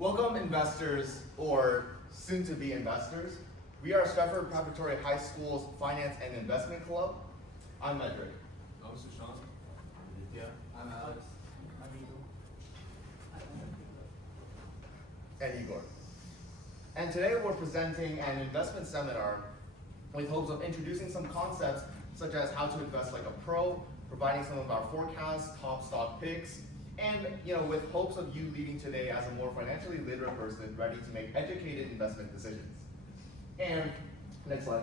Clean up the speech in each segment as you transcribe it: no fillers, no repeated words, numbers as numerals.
Welcome investors or soon-to-be investors. We are Stratford Preparatory High School's Finance and Investment Club. I'm Medrick. I'm Sushan. I'm Vidya. I'm Alex. I'm Eagle. And Igor. And today we're presenting an investment seminar with hopes of introducing some concepts such as how to invest like a pro, providing some of our forecasts, top stock picks, and with hopes of you leaving today as a more financially literate person ready to make educated investment decisions. And next slide.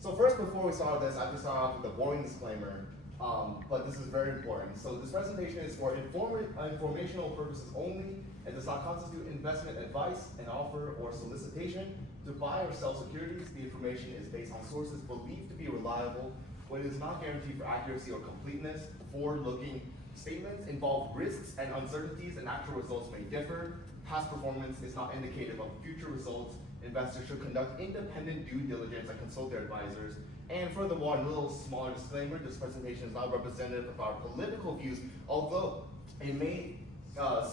So first, before we start this, I have to start off with a boring disclaimer, but this is very important. So this presentation is for informational purposes only and does not constitute investment advice, an offer, or solicitation to buy or sell securities. The information is based on sources believed to be reliable, but it is not guaranteed for accuracy or completeness. Forward-looking statements involve risks and uncertainties, and actual results may differ. Past performance is not indicative of future results. Investors should conduct independent due diligence and consult their advisors. And furthermore, a little smaller disclaimer, this presentation is not representative of our political views, although it may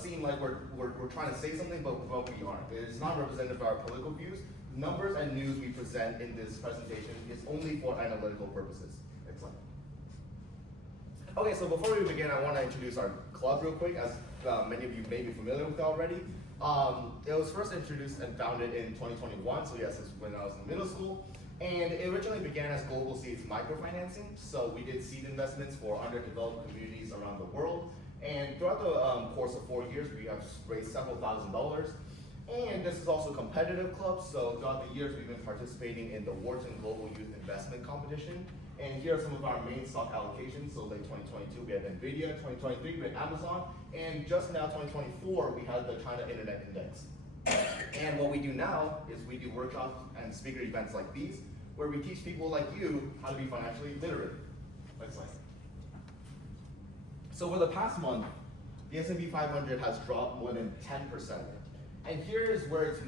seem like we're trying to say something, but we aren't. It is not representative of our political views. Numbers and news we present in this presentation is only for analytical purposes. Excellent. Okay, so before we begin, I want to introduce our club real quick, as many of you may be familiar with it already. It was first introduced and founded in 2021, so yes, it's when I was in middle school. And it originally began as Global Seeds microfinancing. So we did seed investments for underdeveloped communities around the world. And throughout the course of 4 years, we have raised several $1,000s. And this is also a competitive club, so throughout the years, we've been participating in the Wharton Global Youth Investment Competition. And here are some of our main stock allocations. So late 2022, we had NVIDIA, 2023, we had Amazon, and just now, 2024, we had the China Internet Index. And what we do now is we do workshops and speaker events like these, where we teach people like you how to be financially literate. Next slide. So for the past month, the S&P 500 has dropped more than 10%. And here's where it's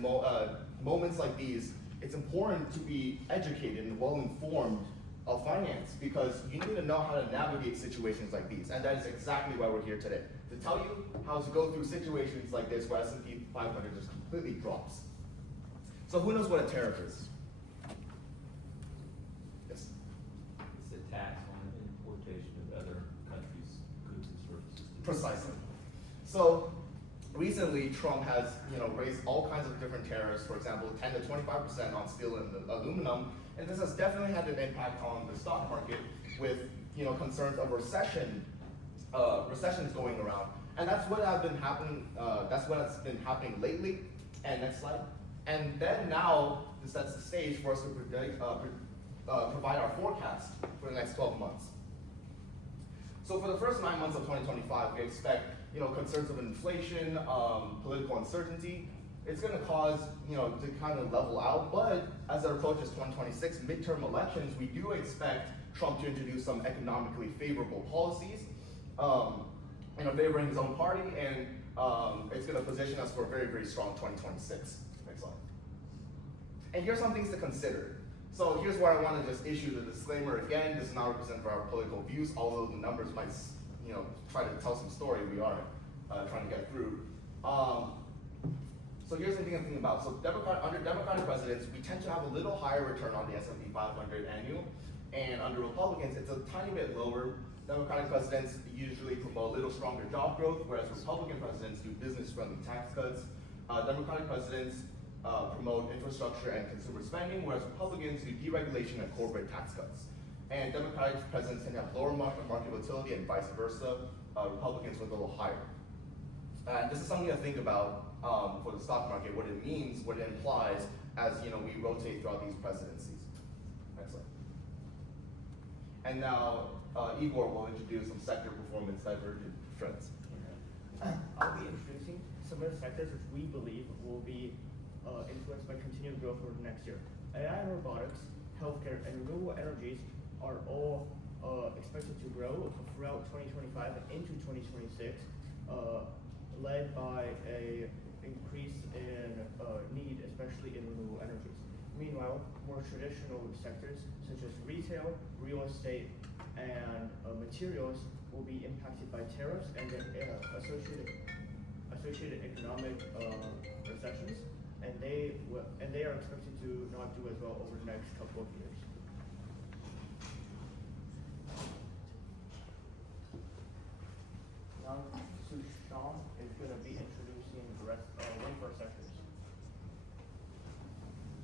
moments like these, it's important to be educated and well-informed of finance, because you need to know how to navigate situations like these. And that is exactly why we're here today, to tell you how to go through situations like this where S&P 500 just completely drops. So who knows what a tariff is? Yes? It's a tax on importation of other countries' goods and services. Precisely. So recently, Trump has raised all kinds of different tariffs, for example, 10 to 25% on steel and aluminum, and this has definitely had an impact on the stock market with concerns of recessions going around. And that's what has been happening. That's what's been happening lately. And next slide. And then now this sets the stage for us to provide our forecast for the next 12 months. So for the first 9 months of 2025, we expect concerns of inflation, political uncertainty. It's going to cause to kind of level out. But as it approaches 2026 midterm elections, we do expect Trump to introduce some economically favorable policies, favoring his own party, and it's going to position us for a very, very strong 2026. Next slide. And here's some things to consider. So here's where I want to just issue the disclaimer again. This is not represent for our political views, although the numbers might try to tell some story we are trying to get through. So here's the thing to think about. So under Democratic presidents, we tend to have a little higher return on the S&P 500 annual, and under Republicans, it's a tiny bit lower. Democratic presidents usually promote a little stronger job growth, whereas Republican presidents do business-friendly tax cuts. Democratic presidents promote infrastructure and consumer spending, whereas Republicans do deregulation and corporate tax cuts. And Democratic presidents tend to have lower market volatility and vice versa, Republicans with a little higher. And this is something to think about for the stock market, what it means, what it implies as we rotate throughout these presidencies. Next slide. And now Igor will introduce some sector performance divergent trends. I'll be introducing some of the sectors which we believe will be influenced by continued growth over the next year. AI and robotics, healthcare, and renewable energies are all expected to grow throughout 2025 and into 2026, led by a increase in need, especially in renewable energies. Meanwhile, more traditional sectors such as retail, real estate, and materials will be impacted by tariffs and the associated associated economic recessions, and they are expected to not do as well over the next couple of years. Now, Sushant is going to be introducing the rest one of our sectors.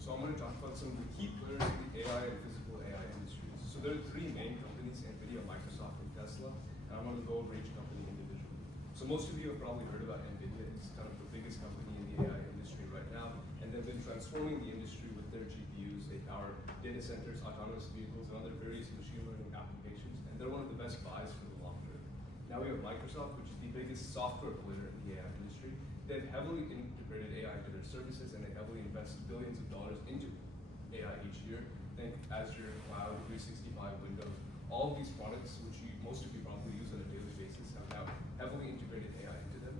So I'm going to talk about some of the key players in the AI and physical AI industries. So there are three main companies: NVIDIA, Microsoft, and Tesla. And I'm going to go over each company individually. So most of you have probably heard about NVIDIA. It's kind of the biggest company in the AI industry right now, and they've been transforming the industry with their GPUs. They power data centers, autonomous vehicles, and other various machine learning applications. And they're one of the best buys for the long term. Now we have Microsoft, which is the biggest software player in the AI industry. They've heavily integrated AI into their services, and they heavily invest billions of dollars into AI each year. Think Azure, Cloud, 365, Windows. All of these products, which most of you probably use on a daily basis, have now heavily integrated AI into them.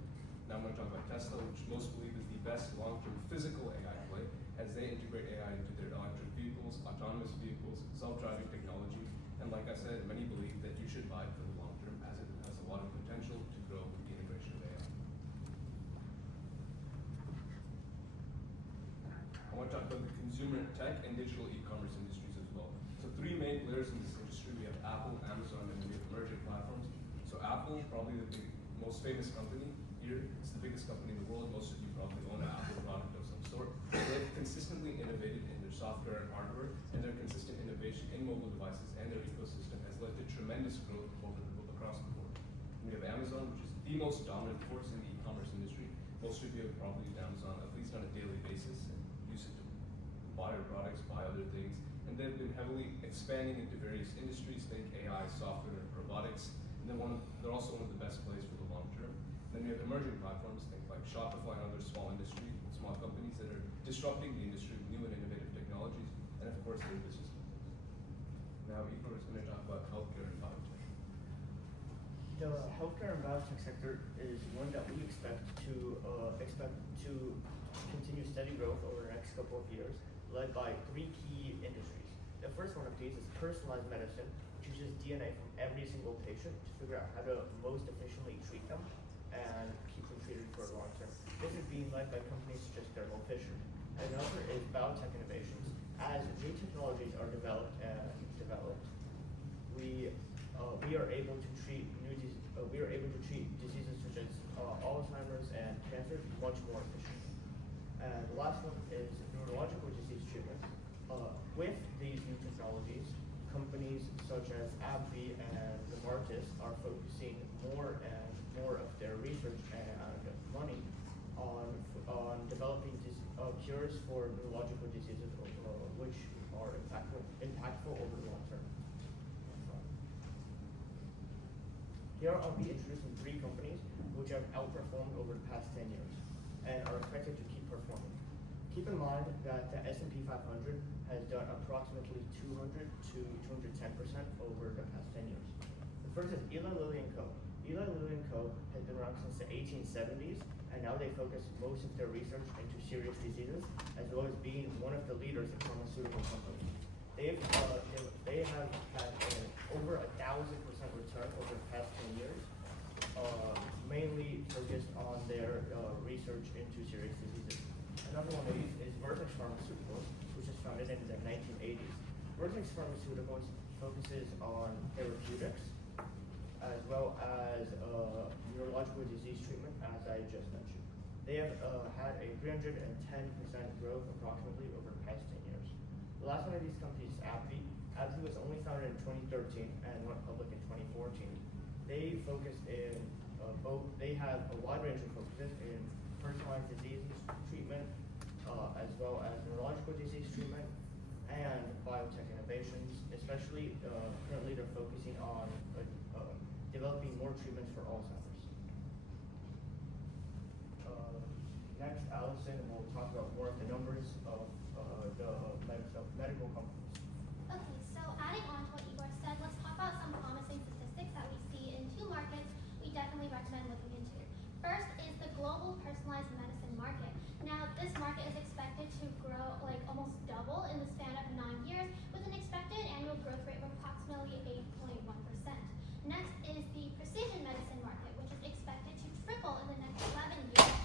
Now I'm going to talk about Tesla, which most believe is the best long-term physical AI play, as they integrate AI into their electric vehicles, autonomous vehicles, self-driving technology. And like I said, many believe that you should buy it for the long term, as it has a lot of potential to grow with the integration of AI. I want to talk about the consumer tech and digital e-commerce industries as well. So three main players in this industry: we have Apple, Amazon, and we have emerging platforms. So Apple, probably the most famous company here. It's the biggest company in the world. Most of you probably own an Apple product of some sort. They've consistently innovated in their software and hardware, and their consistent innovation in mobile devices and their ecosystem has led to tremendous growth across the board. We have Amazon, which is the most dominant force in the e-commerce industry. Most of you have probably used Amazon at least on a daily basis and use it to buy your products, buy other things. And they've been heavily expanding into various industries, think AI, software, and robotics. And they're also one of the best plays for the long term. Then we have emerging platforms, think like Shopify and other small companies that are disrupting the industry with new and innovative technologies. And of course, their business models. Now, Igor is going to talk about healthcare and biotech. The healthcare and biotech sector is one that we expect to continue steady growth over the next couple of years, led by three key industries. The first one of these is personalized medicine, which uses DNA from every single patient to figure out how to most efficiently treat them and keep them treated for a long term. This is being led by companies such as Thermo Fisher. Another is biotech innovations. As new technologies are developed, we are able to treat diseases such as Alzheimer's and cancer much more efficiently. And the last one is neurological disease treatment. With these new technologies, companies such as AbbVie and Novartis are focusing more and more of their research and money on developing cures for neurological diseases, which are impactful over the long term. Here I'll be introducing three companies which have outperformed over the past 10 years and are expected to keep performing. Keep in mind that the S&P 500 has done approximately 200 to 210% over the past 10 years. The first is Eli Lilly & Co. Eli Lilly & Co. has been around since the 1870s, and now they focus most of their research into serious diseases, as well as being one of the leaders in pharmaceutical companies. They have had over 1,000% return over the past 10 years, mainly focused on their research into serious diseases. Another one of these is Vertex Pharmaceuticals, which was founded in the 1980s. Vertex Pharmaceuticals focuses on therapeutics, as well as neurological disease treatment, as I just mentioned. They have had a 310% growth approximately over the past 10 years. The last one of these companies is AbbVie. AbbVie was only founded in 2013 and went public in 2014. They focus in they have a wide range of focuses in personalized disease treatment, as well as neurological disease treatment, and biotech innovations. Especially currently they're focusing on developing more treatments for Alzheimer's. Next, Allison will talk about more of the numbers of the medical companies. Okay, so adding on to what Igor said, let's talk about some promising statistics that we see in two markets we definitely recommend looking into. First is the global personalized medicine market. Now, this market is expected to grow like almost double in the span of 9 years, with an expected annual growth rate of approximately 8.1%. Next is the precision medicine market, which is expected to triple in the next 11 years,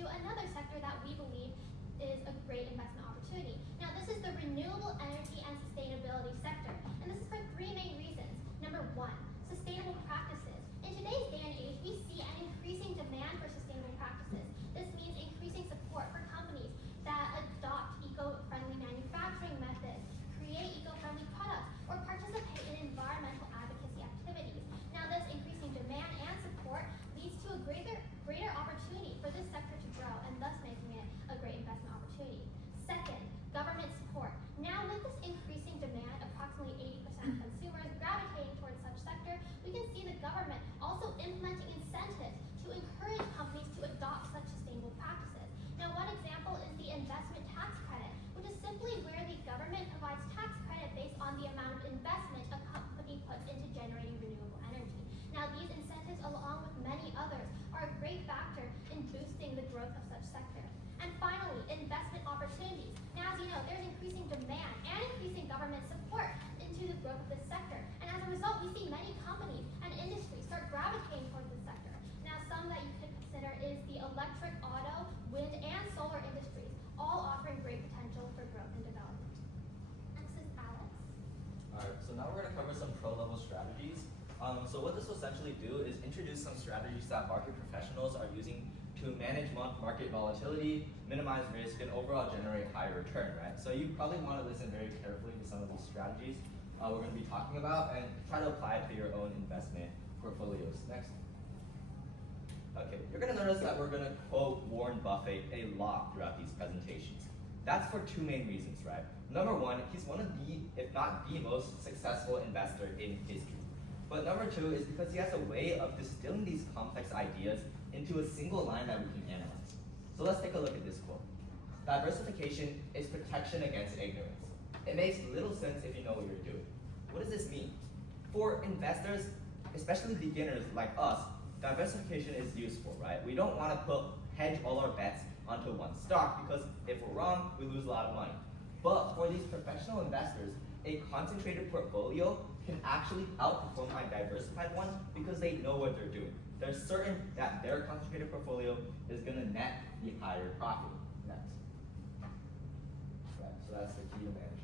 into another sector that we believe is a great investment opportunity. Now, this is the renewable energy and sustainability sector, and this is for three main reasons. Number one, sustainable practices. In today's day and age, we see an increasing demand for sustainable practices. This means increasing support for companies that adopt eco-friendly manufacturing methods, create eco-friendly products, or participate in environmental advocacy activities. Now, this increasing demand and support leads to a greater opportunity for this sector to grow, and thus making it a great investment opportunity. Second, government support. Now, with this increasing demand, approximately 80% of consumers gravitating towards such sector, we can see the government also implementing incentives to encourage companies to adopt such sustainable practices. Now, one example is the investment tax credit, which is simply where the government provides tax credit based on the amount of investment a company puts into generating renewable energy. Now, these incentives, along with many others, are a great factor in boosting the growth of such sector. And finally, investment opportunities. Now, as you know, there's increasing demand and increasing government support into the growth of this sector. And as a result, we see many companies and industries start gravitating towards this sector. Now, some that you could consider is the electric, auto, wind, and solar industries, all offering great potential for growth and development. Next is Alex. Alright, so now we're going to cover some pro-level strategies. So what this will essentially do is introduce some strategies that market professionals are using to manage market volatility, minimize risk, and overall generate higher return, right? So you probably want to listen very carefully to some of these strategies we're going to be talking about and try to apply it to your own investment portfolios. Next. Okay, you're going to notice that we're going to quote Warren Buffett a lot throughout these presentations. That's for two main reasons, right? Number one, he's one of the, if not the most successful investor in history. But number two is because he has a way of distilling these complex ideas into a single line that we can analyze. So let's take a look at this quote. Diversification is protection against ignorance. It makes little sense if you know what you're doing. What does this mean? For investors, especially beginners like us, diversification is useful, right? We don't want to hedge all our bets onto one stock because if we're wrong, we lose a lot of money. But for these professional investors, a concentrated portfolio can actually outperform a diversified one because they know what they're doing. They're certain that their concentrated portfolio is going to net the higher profit. Next. Right, so that's the key to managing.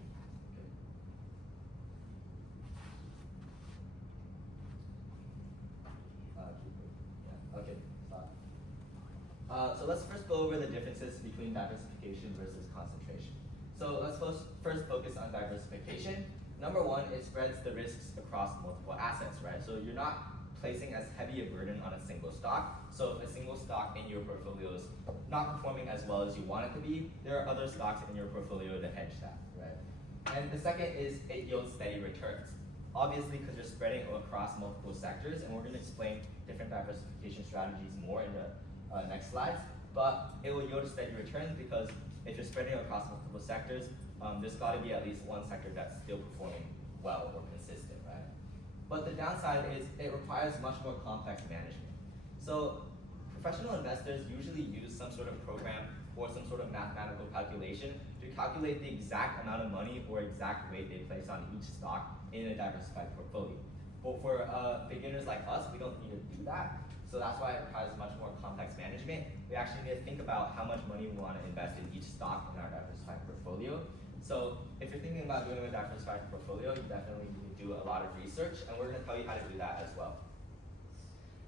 Okay. Okay, stop. So let's first go over the differences between diversification versus concentration. So let's first focus on diversification. Number one, it spreads the risks across multiple assets, right? So you're not placing as heavy a burden on a single stock. So if a single stock in your portfolio is not performing as well as you want it to be, there are other stocks in your portfolio to hedge that, right? And the second is it yields steady returns. Obviously, because you're spreading across multiple sectors, and we're going to explain different diversification strategies more in the next slides, but it will yield steady returns because if you're spreading across multiple sectors, there's got to be at least one sector that's still performing well or consistent, right? But the downside is it requires much more complex management. So professional investors usually use some sort of program or some sort of mathematical calculation to calculate the exact amount of money or exact weight they place on each stock in a diversified portfolio. But for beginners like us, we don't need to do that. So that's why it requires much more complex management. We actually need to think about how much money we want to invest in each stock in our diversified portfolio. So if you're thinking about doing a diversified portfolio, you definitely need to do a lot of research, and we're going to tell you how to do that as well.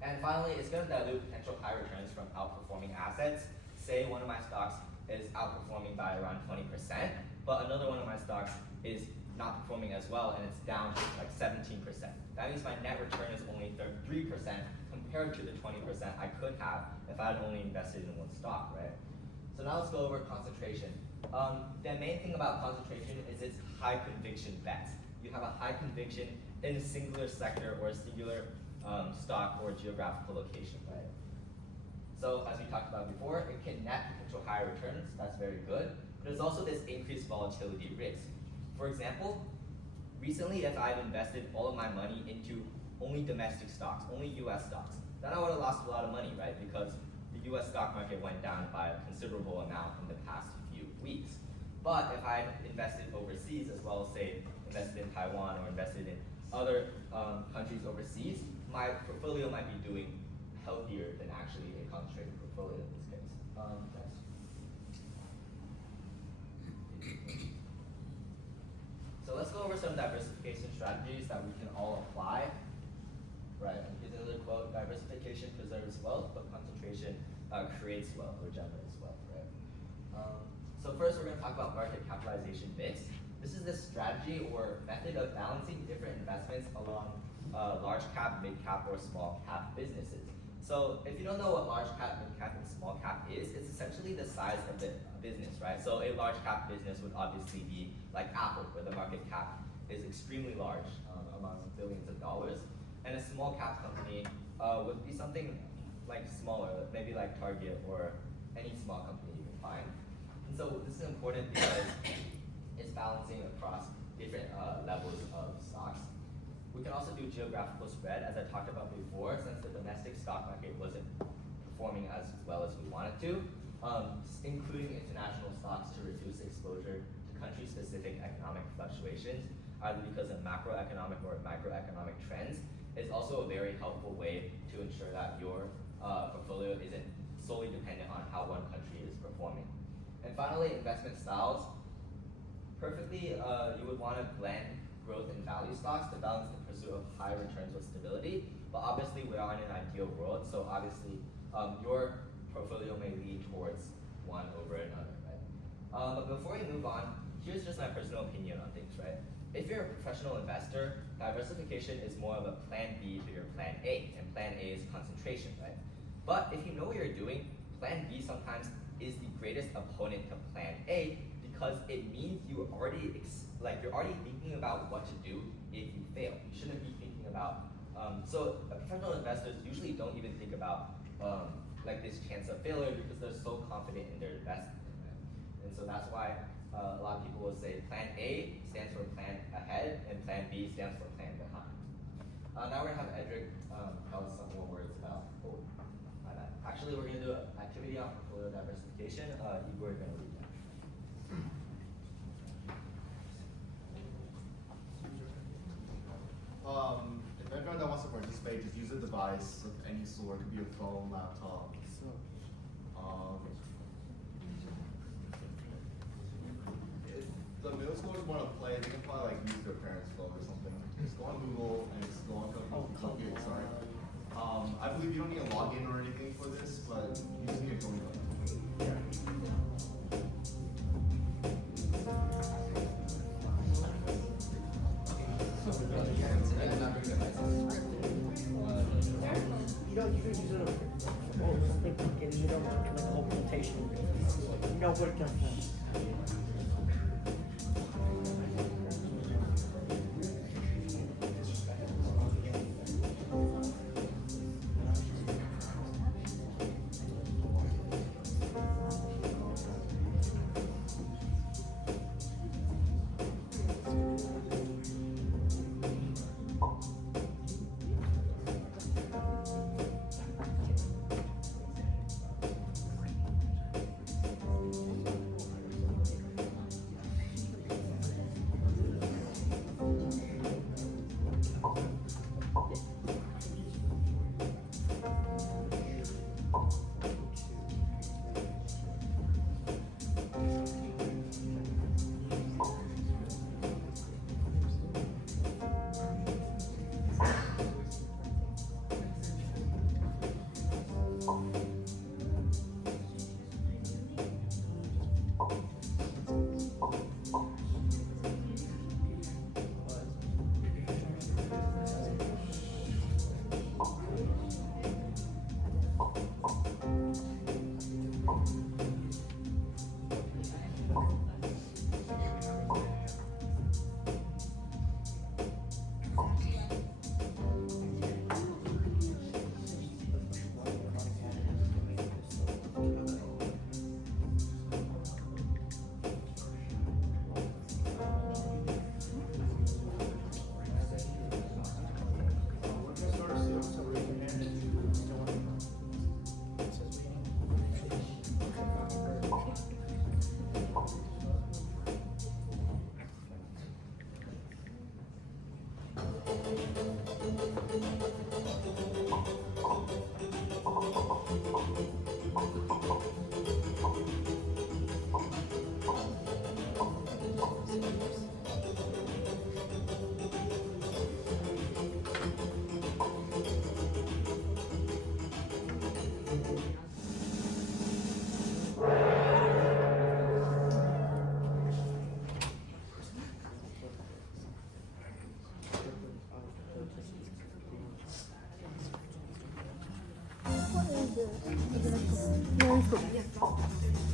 And finally, it's going to dilute potential high returns from outperforming assets. Say one of my stocks is outperforming by around 20%, but another one of my stocks is not performing as well, and it's down to like 17%. That means my net return is only 3% compared to the 20% I could have if I had only invested in one stock, right? So now let's go over concentration. The main thing about concentration is it's high conviction bets. You have a high conviction in a singular sector or a singular stock or geographical location, right? So as we talked about before, it can net potential higher returns. That's very good. But there's also this increased volatility risk. For example, recently if I've invested all of my money into only domestic stocks, only US stocks, then I would have lost a lot of money, right? Because the US stock market went down by a considerable amount in the past few weeks. But if I invested overseas as well as say invested in Taiwan or invested in other countries overseas, my portfolio might be doing healthier than actually a concentrated portfolio in this case. creates wealth or generates wealth, right? So first we're going to talk about market capitalization mix. This is the strategy or method of balancing different investments along large cap, mid cap, or small cap businesses. So if you don't know what large cap, mid cap, and small cap is, it's essentially the size of the business, right? So a large cap business would obviously be like Apple, where the market cap is extremely large, among billions of dollars. And a small cap company would be something like smaller, maybe like Target or any small company you can find. And so this is important because it's balancing across different levels of stocks. We can also do geographical spread, as I talked about before, since the domestic stock market wasn't performing as well as we wanted to, including international stocks to reduce exposure to country-specific economic fluctuations, either because of macroeconomic or microeconomic trends, is also a very helpful way to ensure that your portfolio isn't solely dependent on how one country is performing. And finally, investment styles. Perfectly, you would want to blend growth and value stocks to balance the pursuit of high returns with stability. But obviously, we are in an ideal world, so obviously, your portfolio may lean towards one over another, right? But before we move on, here's just my personal opinion on things, right? If you're a professional investor, diversification is more of a plan B to your plan A, and plan A is concentration, right? But if you know what you're doing, plan B sometimes is the greatest opponent to plan A because it means you're already thinking about what to do if you fail. You shouldn't be thinking about. So professional investors usually don't even think about like this chance of failure because they're so confident in their investment. Right? And so that's why a lot of people will say plan A stands for plan ahead and plan B stands for plan behind. Now we're gonna have Edric tell us some more words about. Oh, my bad. Actually, we're gonna do an activity on portfolio diversification. Igor is gonna lead that. If everyone that wants to participate, just use a device of any sort. It could be a phone, laptop. If the middle schoolers want to play, they can probably like use their parents' phone or something. Just go on Google and just go on computer. Sorry. I believe you don't need a login or anything for this, but you just need a join button. You know, you can use it and you don't like a whole quotation. You know what it does.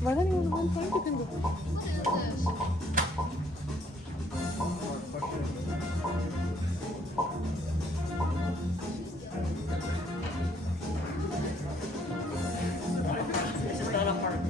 말하는 건 한 포인트 정도. This is not a hard.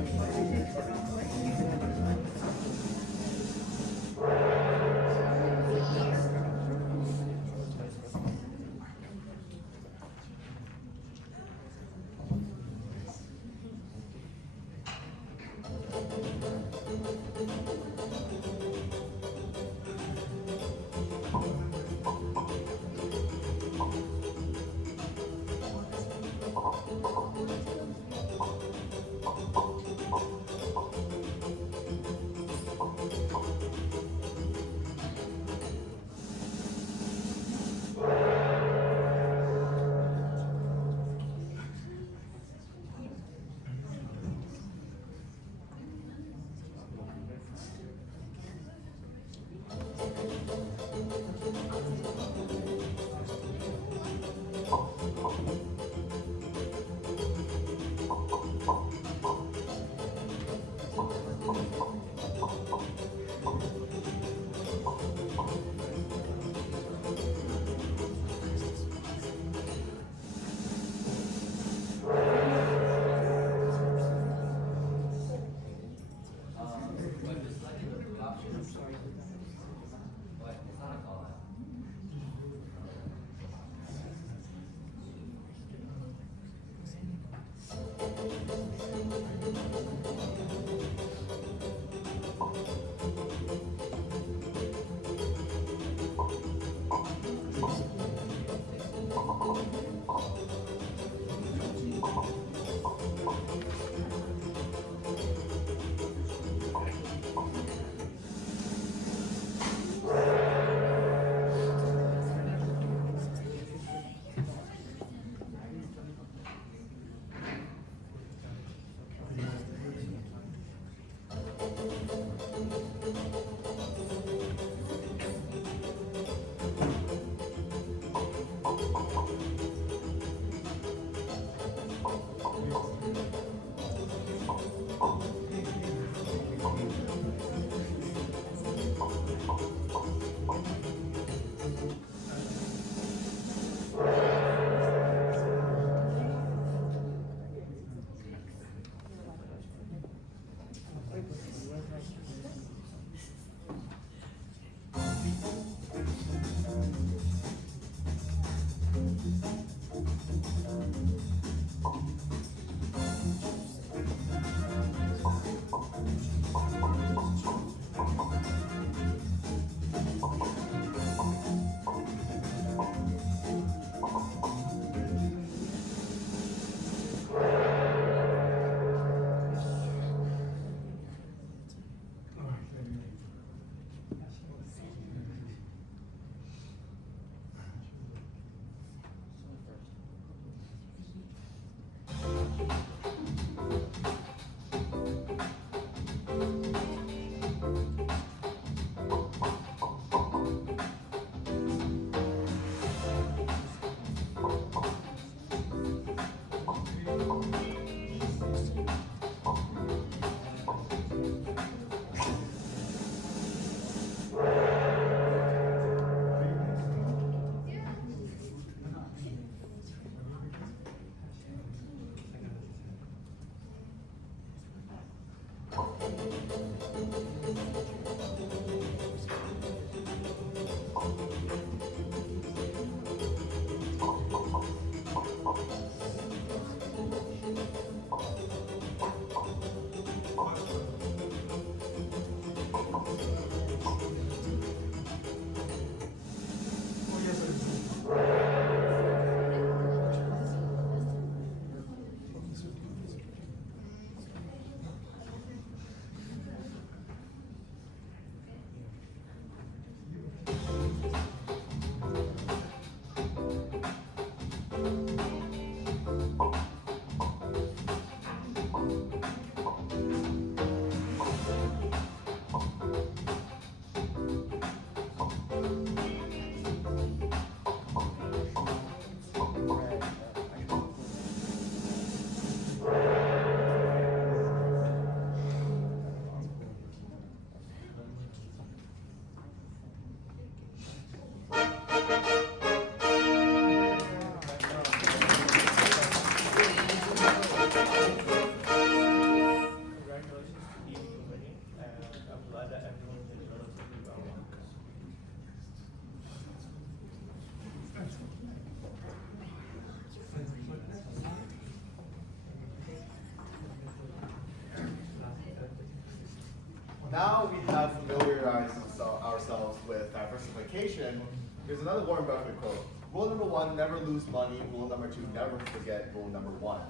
Now we have familiarized ourselves with diversification. Here's another Warren Buffett quote. Rule number 1, never lose money. Rule number 2, never forget rule number 1.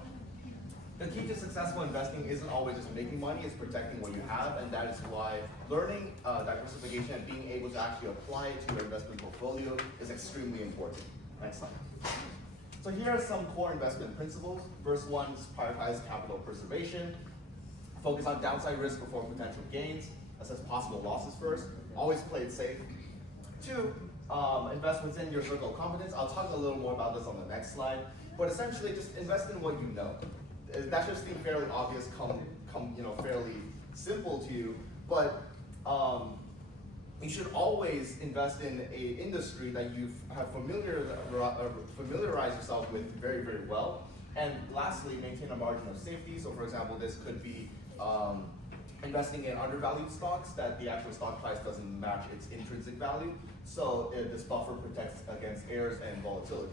The key to successful investing isn't always just making money, it's protecting what you have, and that is why learning diversification and being able to actually apply it to your investment portfolio is extremely important. Next slide. So here are some core investment principles. First one is prioritize capital preservation. Focus on downside risk before potential gains. Assess possible losses first. Always play it safe. 2, invest within your circle of competence. I'll talk a little more about this on the next slide. But essentially, just invest in what you know. That should seem fairly obvious, fairly simple to you. But you should always invest in an industry that you have familiarized yourself with very, very well. And lastly, maintain a margin of safety. So for example, this could be investing in undervalued stocks that the actual stock price doesn't match its intrinsic value. So this buffer protects against errors and volatility.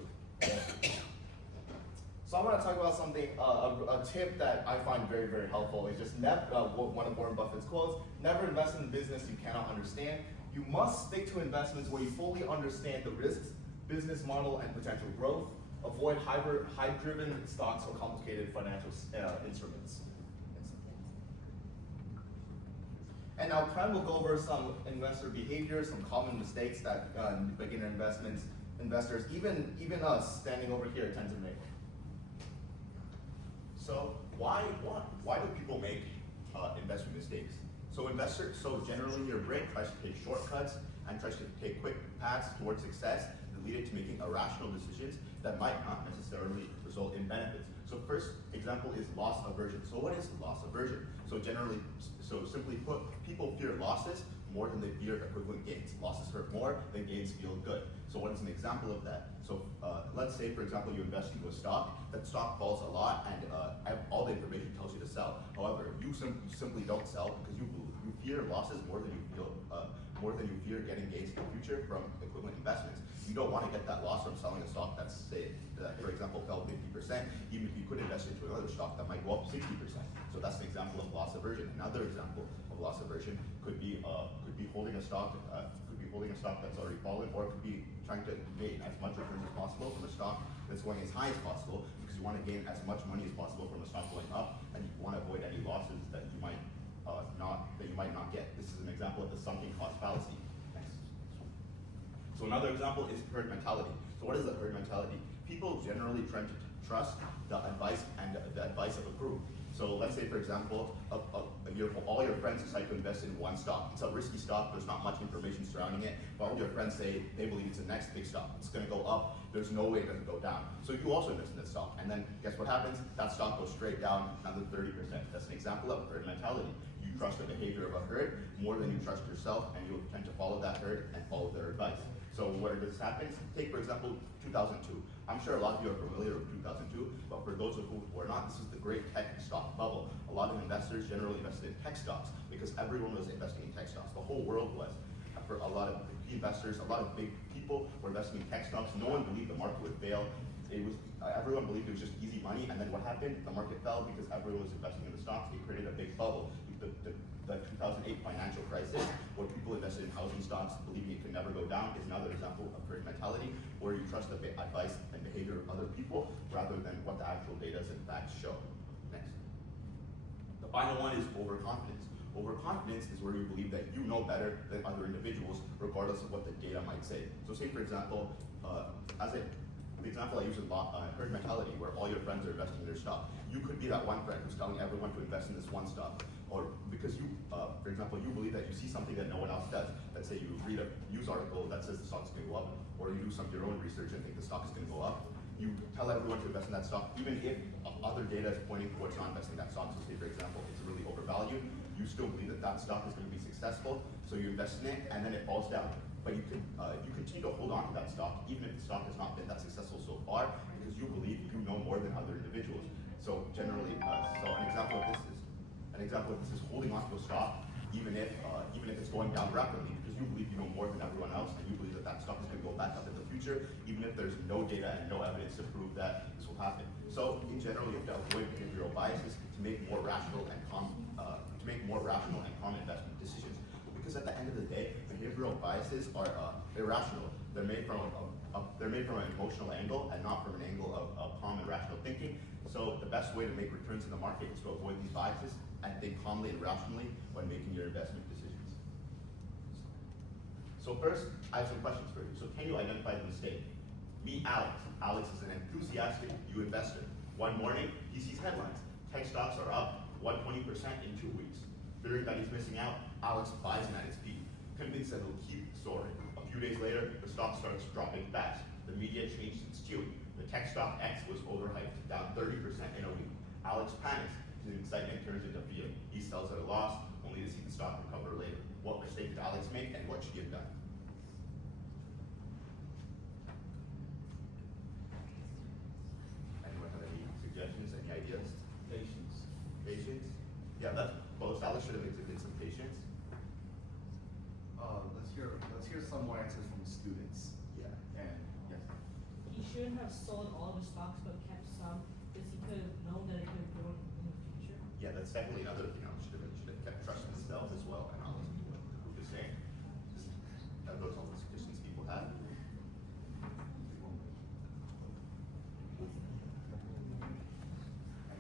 So I want to talk about something, a tip that I find very, very helpful. It's just one of Warren Buffett's quotes, never invest in a business you cannot understand. You must stick to investments where you fully understand the risks, business model, and potential growth. Avoid hype-driven stocks or complicated financial instruments. And now Prem will go over some investor behavior, some common mistakes that beginner investors, even us standing over here, tend to make. So why do people make investment mistakes? So generally your brain tries to take shortcuts and tries to take quick paths towards success that lead it to making irrational decisions that might not necessarily result in benefits. So first example is loss aversion. So what is loss aversion? So simply put, people fear losses more than they fear equivalent gains. Losses hurt more than gains feel good. So what is an example of that? So let's say, for example, you invest into a stock. That stock falls a lot, and all the information tells you to sell. However, you simply don't sell because you fear losses more than you fear getting gains in the future from equivalent investments. You don't want to get that loss from selling a stock that's, say, for example, fell 50%, even if you could invest into another stock that might go up 60%. So that's an example of loss aversion. Another example of loss aversion could be holding a stock that's already fallen, or it could be trying to gain as much return as possible from a stock that's going as high as possible, because you want to gain as much money as possible from a stock going up, and you want to avoid any losses that you might not get. This is an example of the sunken cost fallacy. Next. So another example is herd mentality. So what is the herd mentality? People generally tend to trust the advice of a group. So let's say, for example, all your friends decide to invest in one stock. It's a risky stock, there's not much information surrounding it, but all your friends say they believe it's the next big stock. It's gonna go up, there's no way it's gonna go down. So you also invest in this stock, and then guess what happens? That stock goes straight down another 30%. That's an example of herd mentality. You trust the behavior of a herd more than you trust yourself, and you'll tend to follow that herd and follow their advice. So where this happens, take for example 2002. I'm sure a lot of you are familiar with 2002, but for those of you who are not, this is the great tech stock bubble. A lot of investors generally invested in tech stocks because everyone was investing in tech stocks. The whole world was. For a lot of key investors, a lot of big people were investing in tech stocks. No one believed the market would fail. Everyone believed it was just easy money, and then what happened? The market fell because everyone was investing in the stocks. It created a big bubble. The 2008 financial crisis, where people invested in housing stocks, believing it could never go down, is another example of herd mentality, where you trust the advice and behavior of other people rather than what the actual data and facts show. Next. The final one is overconfidence. Overconfidence is where you believe that you know better than other individuals, regardless of what the data might say. So say, for example, the example I use is herd mentality, where all your friends are investing in their stock. You could be that one friend who's telling everyone to invest in this one stock. Or because you, for example, you believe that you see something that no one else does. Let's say you read a news article that says the stock's going to go up, or you do some of your own research and think the stock is going to go up. You tell everyone to invest in that stock, even if other data is pointing towards not investing in that stock. So say, for example, it's really overvalued. You still believe that that stock is going to be successful, so you invest in it, and then it falls down. But you continue to hold on to that stock, even if the stock has not been that successful so far, because you believe you know more than other individuals. So generally, an example of this is holding on to a stock, even if it's going down rapidly, because you believe you know more than everyone else, and you believe that that stock is going to go back up in the future, even if there's no data and no evidence to prove that this will happen. So in general, you have to avoid behavioral biases to make more rational and to make more rational and calm investment decisions. Because at the end of the day, behavioral biases are irrational. They're made from an emotional angle and not from an angle of calm and rational thinking. So the best way to make returns in the market is to avoid these biases and think calmly and rationally when making your investment decisions. So first, I have some questions for you. So can you identify the mistake? Meet Alex. Alex is an enthusiastic new investor. One morning, he sees headlines. Tech stocks are up 120% in 2 weeks. Fearing that he's missing out, Alex buys in at its peak, convinced that it'll keep soaring. A few days later, the stock starts dropping fast. The media changed its tune. The tech stock X was overhyped, down 30% in a week. Alex panics. His excitement turns into fear. He sells at a loss, only to see the stock recover later. What mistake did Alex make, and what should he have done? Anyone have any suggestions, any ideas? Patience. Patience? Yeah, that's close. Alex should have exhibited some patience. Let's hear some more answers from students. Yeah. And yes. He shouldn't have sold all of his stocks but kept some because he could have known that it could have grown in the future. Yeah, that's definitely another thing. Should have kept trust in themselves as well, and not listen to what the group is saying. Those are all the suggestions people have.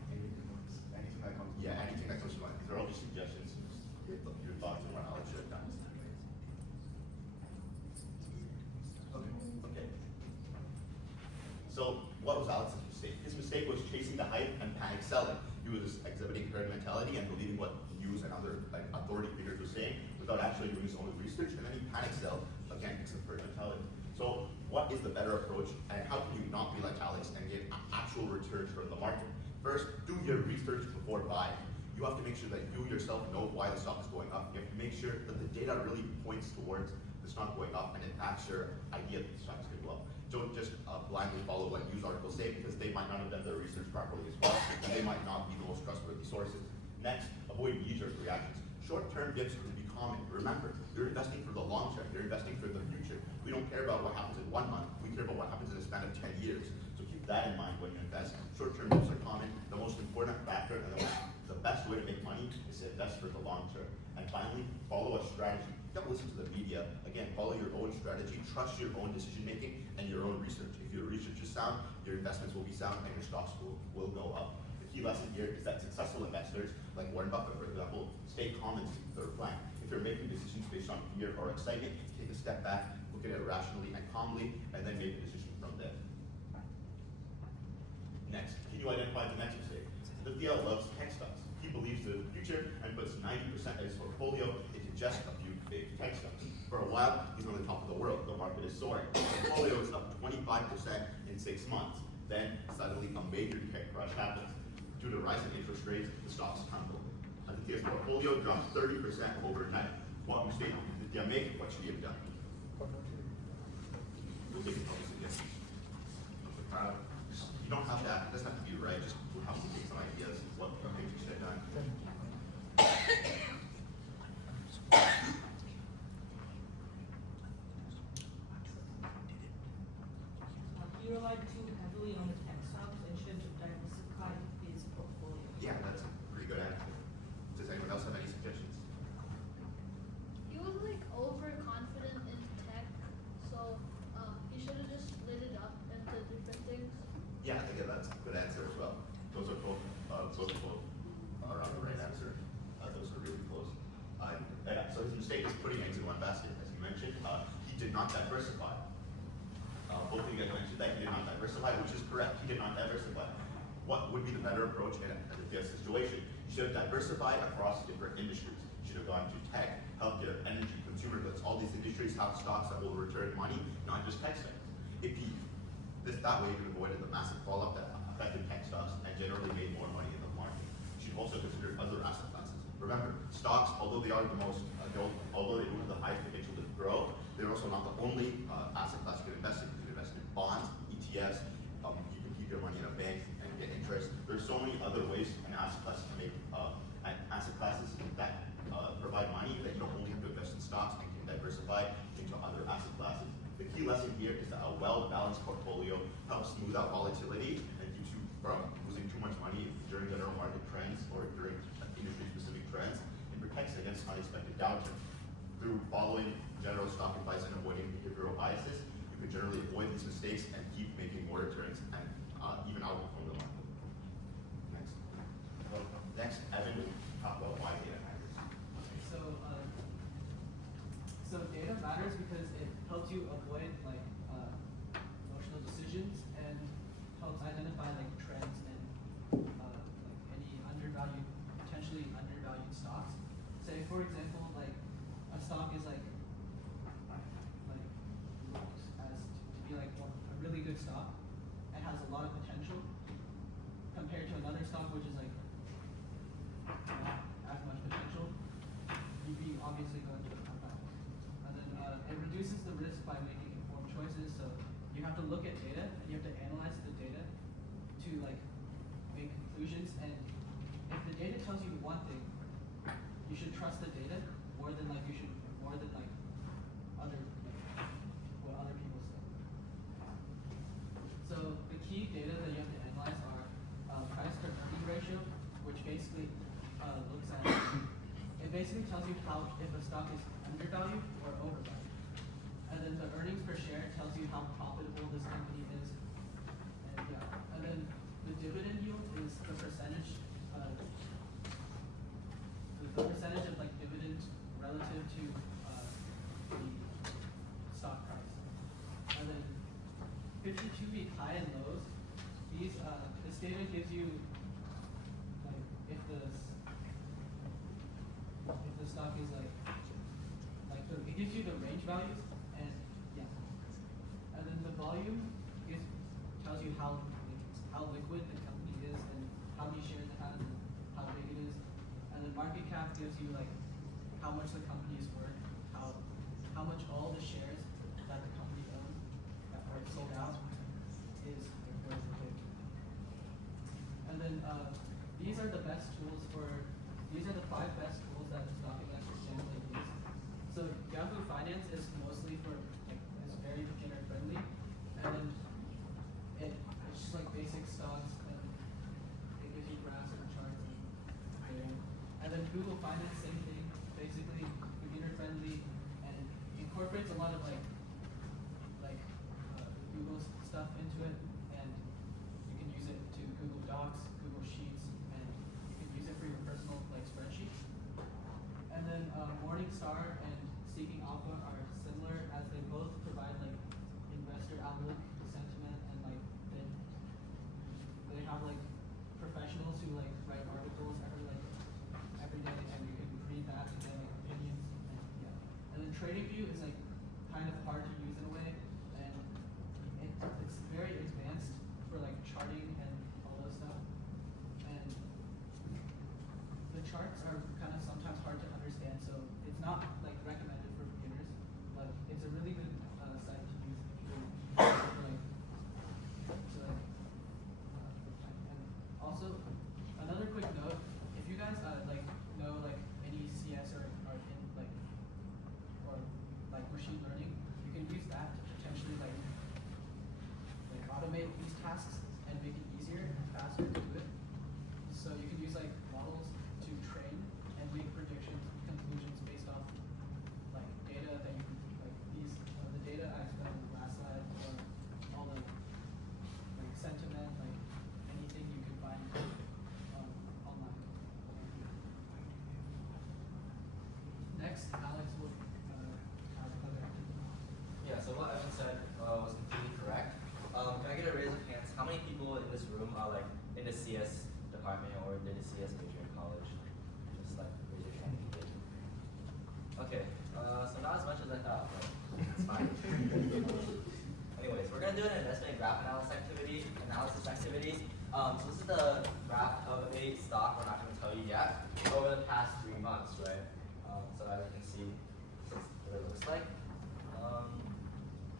Anything that comes. Yeah, anything that comes to mind. These are all just suggestions. Your thoughts on what Alex should have done. Okay. So, what was Alex's mistake? His mistake was chasing the hype and panic selling. He was exhibiting herd mentality and believing what news and other authority figures were saying without actually doing his own research, and then he panic sell against the herd mentality. So, what is the better approach, and how can you not be like Alex and get actual returns from the market? First, do your research before buying. You have to make sure that you yourself know why the stock is going up. You have to make sure that the data really points towards the stock going up and it backs your idea that the stock is going to go up. Don't just blindly follow what news articles say, because they might not have done their research properly as well, and they might not be the most trustworthy sources. Next, avoid knee-jerk reactions. Short-term dips can be common. Remember, you're investing for the long term. You're investing for the future. We don't care about what happens in 1 month. We care about what happens in a span of 10 years. So keep that in mind when you invest. Short-term dips are common. The most important factor and the best way to make money is to invest for the long term. And finally, follow a strategy. Don't listen to the media. Again, follow your own strategy. Trust your own decision making and your own research. If your research is sound, your investments will be sound and your stocks will go up. The key lesson here is that successful investors, like Warren Buffett, for example, stay calm and stick to their plan. If you're making decisions based on fear or excitement, take a step back, look at it rationally and calmly, and then make a decision from there. Next, can you identify the next mistake? The DL loves tech stocks. He believes in the future and puts 90% of his portfolio into just a few big tech stocks. For a while, he's on the top of the world. The market is soaring. The portfolio is up 25% in 6 months. Then, suddenly, a major tech crash happens. Due to rising interest rates, the stocks tumble. His portfolio drops 30% overnight. What mistake did he make? What should he have done? We'll take a couple suggestions. You don't have to, it doesn't have to be right, just we'll have to take some ideas of what things you should have done. He relied too heavily on the tech stocks and should have diversified his portfolio. Yeah, that's a pretty good answer. Does anyone else have any suggestions? He was like overconfident in tech, so he should have just split it up into different things. Yeah, I think that's a good answer as well. Those are both around the right answer. Those are really close. So his mistake is putting eggs in one basket, as you mentioned. He did not diversify. Both of you guys mentioned that he did not diversify, which is correct. He did not diversify. What would be the better approach in this situation? You should have diversified across different industries. You should have gone to tech, healthcare, energy, consumer goods. All these industries have stocks that will return money, not just tech stocks. That way, you avoided the massive fallout that affected tech stocks and generally made more money in the market. You should also consider other asset classes. Remember, stocks, although they are the most, although they have the highest potential to grow, they're also not the only asset class you can invest in. You can invest in bonds, ETFs. You can keep your money in a bank and get interest. There's so many other ways and asset classes to make asset classes that provide money that you don't only have to invest in stocks and can diversify into other asset classes. The key lesson here is that a well-balanced portfolio helps smooth out volatility and keeps you from losing too much money during general market trends or during industry-specific trends. protects against unexpected downturn. Through following general stock advice and avoiding behavioral biases, you can generally avoid these mistakes and keep making more returns and even outperform the market. Next. Next, Evan will talk about why data matters. So data matters because it helps you avoid like emotional decisions and helps identify like trends and like any potentially undervalued stocks. Say for example, like a stock is like looks as to be like a really good stock and has a lot of potential compared to another stock which is like not as much potential, you'd be obviously going to come back. And then it reduces the risk by making informed choices. So you have to look at data and you have to analyze the data to like make conclusions. And if the data tells you one thing, you should trust the data more than like what other people say. So the key data that you have to analyze are price to earning ratio, which basically looks at it basically tells you how if a stock is undervalued or overvalued. And then the earnings per share tells you how profitable this company is. And yeah, and then the dividend yield is the percentage of like dividends relative to the stock price. And then 52-week high and lows. This data gives you like if the stock is it gives you the range values and yeah. And then the volume tells you how liquid the company is and how many shares it has and how big it is. And then market cap gives you like how much the company is worth, how much all the shares that the company owns that are sold out is worth. And then these are the best tools these are the 5 best tools that the stock investors generally use. So Yahoo Finance is mostly is very beginner friendly, and then it's just like basic stocks, and it gives you graphs and charts and then Google Finance, same thing, basically beginner friendly, and incorporates a lot of Google stuff into it, and you can use it to Google Docs, Google Sheets, and you can use it for your personal spreadsheets. And then Morningstar and Seeking Alpha are similar as they both provide investor outlook, sentiment, and they have professionals who write articles every day, and you can read that and get opinions. And, yeah. And then TradingView is kind of hard to use in a way, and it's very advanced for charting and all those stuff. And the charts are kind of sometimes hard to understand, so it's not recommended for beginners, but it's a really good site to use if you and also another quick note, if you guys know any CS or are in or machine learning, you can use that to potentially automate these tasks and make it easier and faster to do it. So you can use models to train and make predictions, conclusions based off data that you the data I explained in the last slide, or all the sentiment, anything you can find online. Next, Alex will have other activities. Yeah, so what Evan said was completely correct. Can I get a raise of hands? How many people in this room are in the CS department or did a CS major in college? Just raise your hand if you did. Okay, so not as much as I thought, but it's fine. Anyways, we're gonna do an investment graph analysis activity. So this is the graph of a stock. We're not gonna tell you yet. Over the past 3 months, right? So as you can see, this is what it looks like.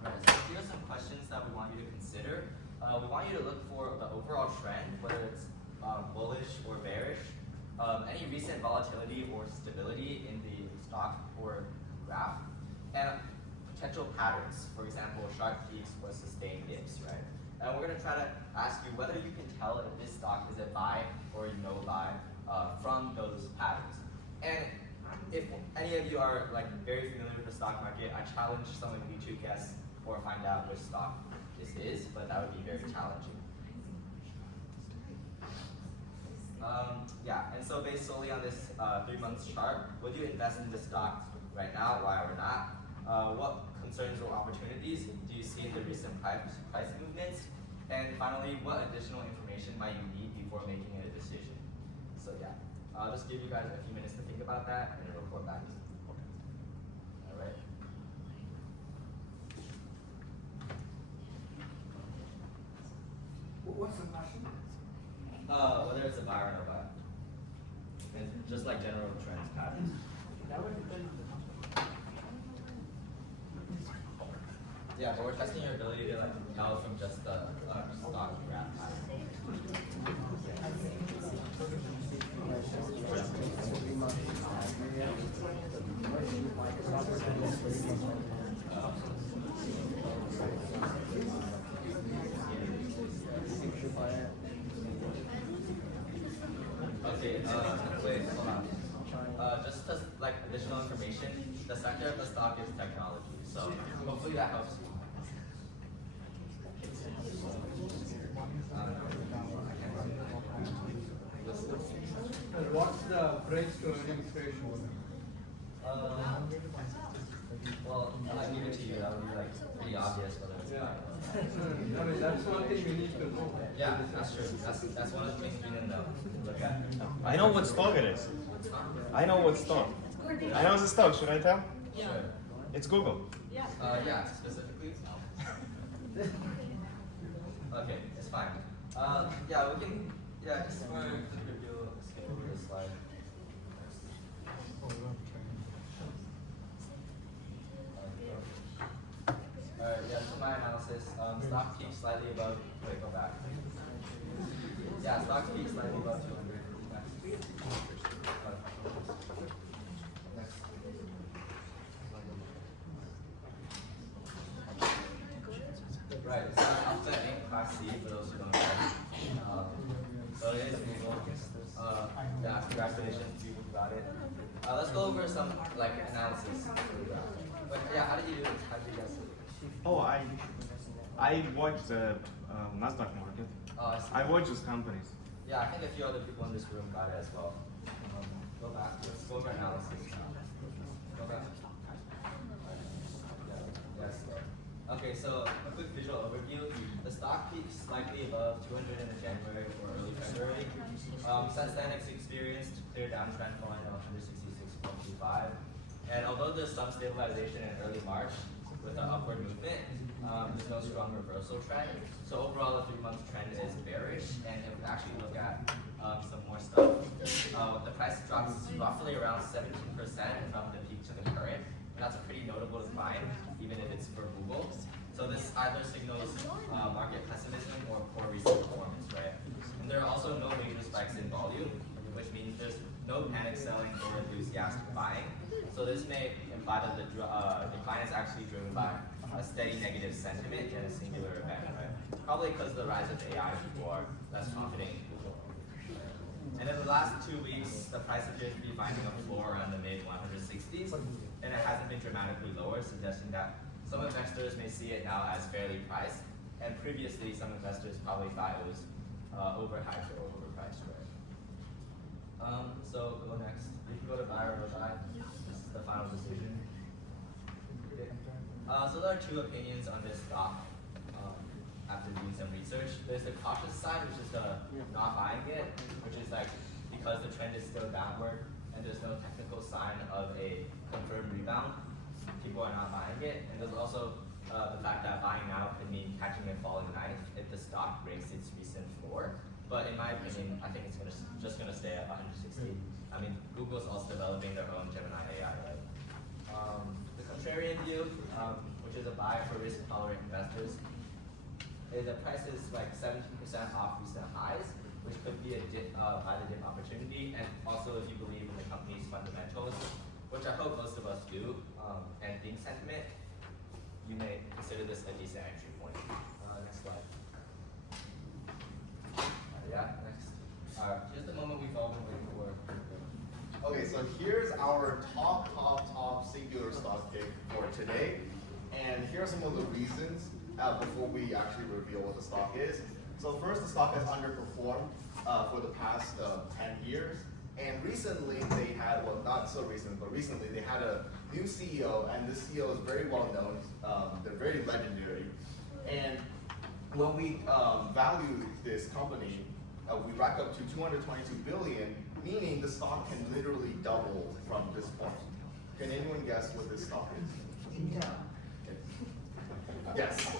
Alright, so here are some questions that we want you to consider. We want you to look for the overall trend, whether it's bullish or bearish, any recent volatility or stability in the stock or graph, and potential patterns, for example, sharp peaks or sustained dips, right? And we're going to try to ask you whether you can tell if this stock is a buy or a no buy from those patterns. And any of you are like very familiar with the stock market, I challenge some of you to guess or find out which stock this is, but that would be very challenging. Yeah, and so based solely on this 3 months chart, would you invest in this stock right now, why or not? What concerns or opportunities do you see in the recent price movements? And finally, what additional information might you need before making a decision? So yeah, I'll just give you guys a few minutes to think about that and report back. All right. What's the question? Whether it's a buy or no buy. And just like general trends patterns. That would depend on the company. Yeah, but we're testing your ability to like tell from just the stock graph pattern. Okay, wait, hold on. Just as like additional information, the sector of the stock is technology, so hopefully that helps you. And what's the price to earnings ratio? Well, I'll give it to you. That would be like pretty obvious whether it's Yeah. buy. I mean, that's one thing we need to know. Yeah, that's true. That's one of the things we need to know. Look at. I know what stock it is. I know what stock. I know the stock. Should I tell? Sure. It's Google. Yeah, specifically. Okay, it's fine. Yeah, we can. Yeah, just for the review, skip over this slide. Alright, yeah, so my analysis, stock peaks slightly above, wait, go back. Yeah, stock peaks slightly above 200. Next. Next. Right, it's offset in Class C for those who don't know. So it is Google. Yeah, congratulations, you got it. Let's go over some like analysis. But yeah, how did you do it? How did you guess it? Oh, I watch the Nasdaq market. Oh, I see. I watch those companies. Yeah, I think a few other people in this room got it as well. Go back. Let's go over analysis now. Go back. Yeah, yes. Okay, so a quick visual overview. The stock peaks slightly above 200 in January or early February. Since then, it's experienced clear downtrend point of 166.25. And although there's some stabilization in early March with an upward movement, there's no strong reversal trend. So overall, the 3 month trend is bearish. And if we actually look at some more stuff, the price drops roughly around 17% from the peak to the current. And that's a pretty notable decline, even if it's for Google. So this either signals market pessimism or poor recent performance, right? And there are also no major spikes in volume, which means there's no panic selling or enthusiastic buying. So this may imply that the decline is actually driven by a steady negative sentiment and a singular event, right? Probably because the rise of AI, people are less confident in Google. And in the last 2 weeks, the price appears to be finding a floor around the mid 160s, and it hasn't been dramatically lower, suggesting that some investors may see it now as fairly priced, and previously some investors probably thought it was overhyped or overpriced, right? So go next. You can go to buy or no buy. This is the final decision. Okay. So there are two opinions on this stock after doing some research. There's the cautious side, which is the not buying it, which is like because the trend is still downward and there's no technical sign of a confirmed rebound, people are not buying it. And there's also the fact that buying now could mean catching a falling knife if the stock breaks its recent floor. But in my opinion, I think it's just gonna stay at 160. I mean, Google's also developing their own Gemini AI, right? The contrarian view, which is a buy for risk-tolerant investors, the price is like 17% off recent highs, which could be a buy the dip opportunity. And also, if you believe in the company's fundamentals, which I hope most of us do, and think sentiment, you may consider this a decent entry point. Next slide. Yeah, next. Here's the moment we've all been waiting for. Okay, so here's our top singular stock pick for today. And here are some of the reasons before we actually reveal what the stock is. So first, the stock has underperformed for the past 10 years. And recently they had, well, not so recent, but recently they had a new CEO, and this CEO is very well known. They're very legendary. And when we value this company, we rack up to 222 billion, meaning the stock can literally double from this point. Can anyone guess what this stock is? Yes.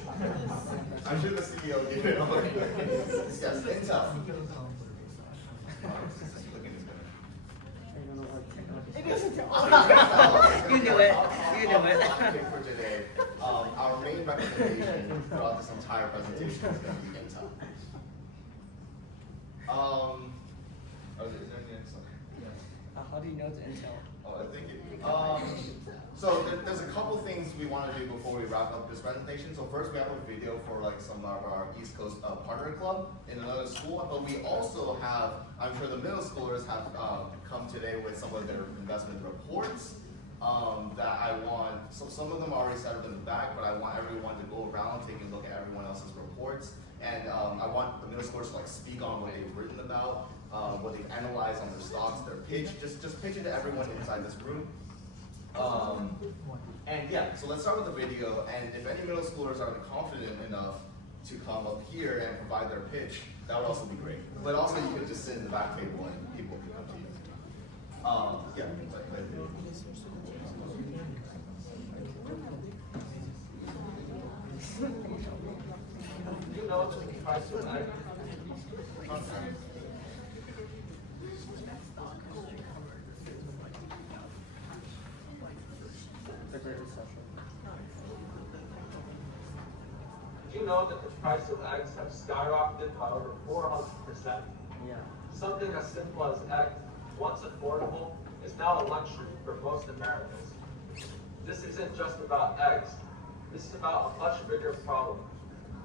I'm sure the CEO gave it away. Yes, Intel. It isn't. You knew it. You knew it. For today, our main recommendation throughout this entire presentation is going to be Intel. Oh, is there anything else? How do you know it's Intel? Oh, I think it. So there's a couple things we want to do before we wrap up this presentation. So first, we have a video for like some of our East Coast partner club in another school, but we also have, I'm sure the middle schoolers have come today with some of their investment reports that I want. So some of them are already set up in the back, but I want everyone to go around, take a look at everyone else's reports, and I want the middle schoolers to like speak on what they've written about, what they've analyzed on their stocks, their pitch. Just pitch it to everyone inside this room. And yeah, so let's start with the video, and if any middle schoolers are confident enough to come up here and provide their pitch, that would also be great. But also you could just sit in the back table and people can come to you. Yeah. You know the price of egg? Do you know that the price of eggs have skyrocketed by over 400%? Yeah. Something as simple as eggs, once affordable, is now a luxury for most Americans. This isn't just about eggs. This is about a much bigger problem.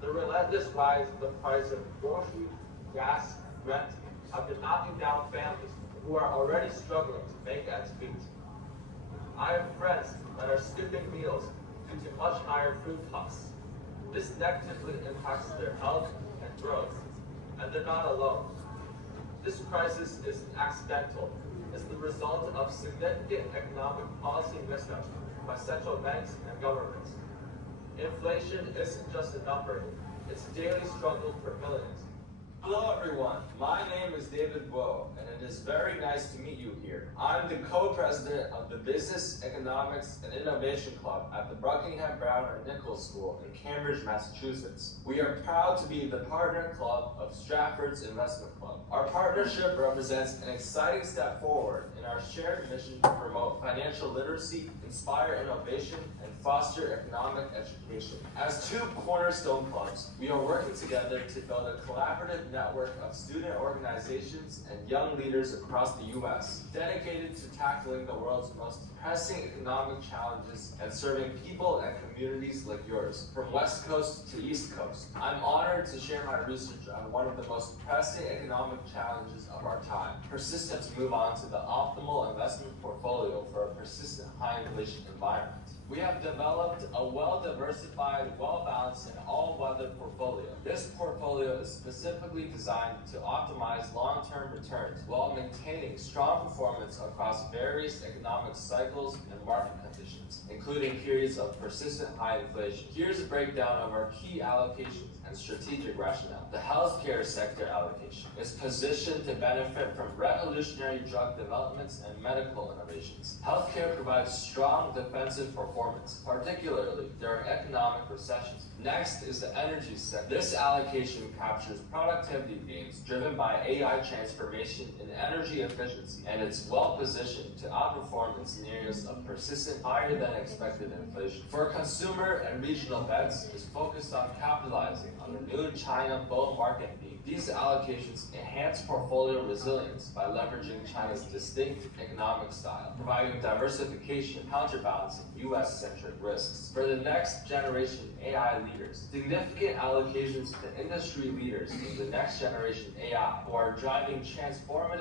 The relentless rise of the price of groceries, gas, rent have been knocking down families who are already struggling to make ends meet. I have friends that are skipping meals due to much higher food costs. This negatively impacts their health and growth, and they're not alone. This crisis isn't accidental. It's the result of significant economic policy missteps by central banks and governments. Inflation isn't just a number, it's a daily struggle for millions. Hello everyone, my name is David Wu, and it is very nice to meet you here. I'm the co-president of the Business, Economics, and Innovation Club at the Buckingham Brown and Nichols School in Cambridge, Massachusetts. We are proud to be the partner club of Stratford's Investment Club. Our partnership represents an exciting step forward in our shared mission to promote financial literacy, inspire innovation, and foster economic education. As two cornerstone clubs, we are working together to build a collaborative network of student organizations and young leaders across the U.S. dedicated to tackling the world's most pressing economic challenges and serving people and communities like yours, from West Coast to East Coast. I'm honored to share my research on one of the most pressing economic challenges of our time, persistent to move on to the optimal investment portfolio for a persistent high inflation environment. We have developed a well-diversified, well-balanced, and all-weather portfolio. This portfolio is specifically designed to optimize long-term returns while maintaining strong performance across various economic cycles and market conditions, including periods of persistent high inflation. Here's a breakdown of our key allocations and strategic rationale. The healthcare sector allocation is positioned to benefit from revolutionary drug developments and medical innovations. Healthcare provides strong defensive performance, particularly during economic recessions. Next is the energy sector. This allocation captures productivity gains driven by AI transformation in energy efficiency, and it's well positioned to outperform in scenarios of persistent higher than expected inflation. For consumer and regional bets, is focused on capitalizing on the new China bull market theme. These allocations enhance portfolio resilience by leveraging China's distinct economic style, providing diversification, counterbalancing US-centric risks. For the next generation AI leaders, significant allocations to industry leaders in the next generation AI who are driving transformative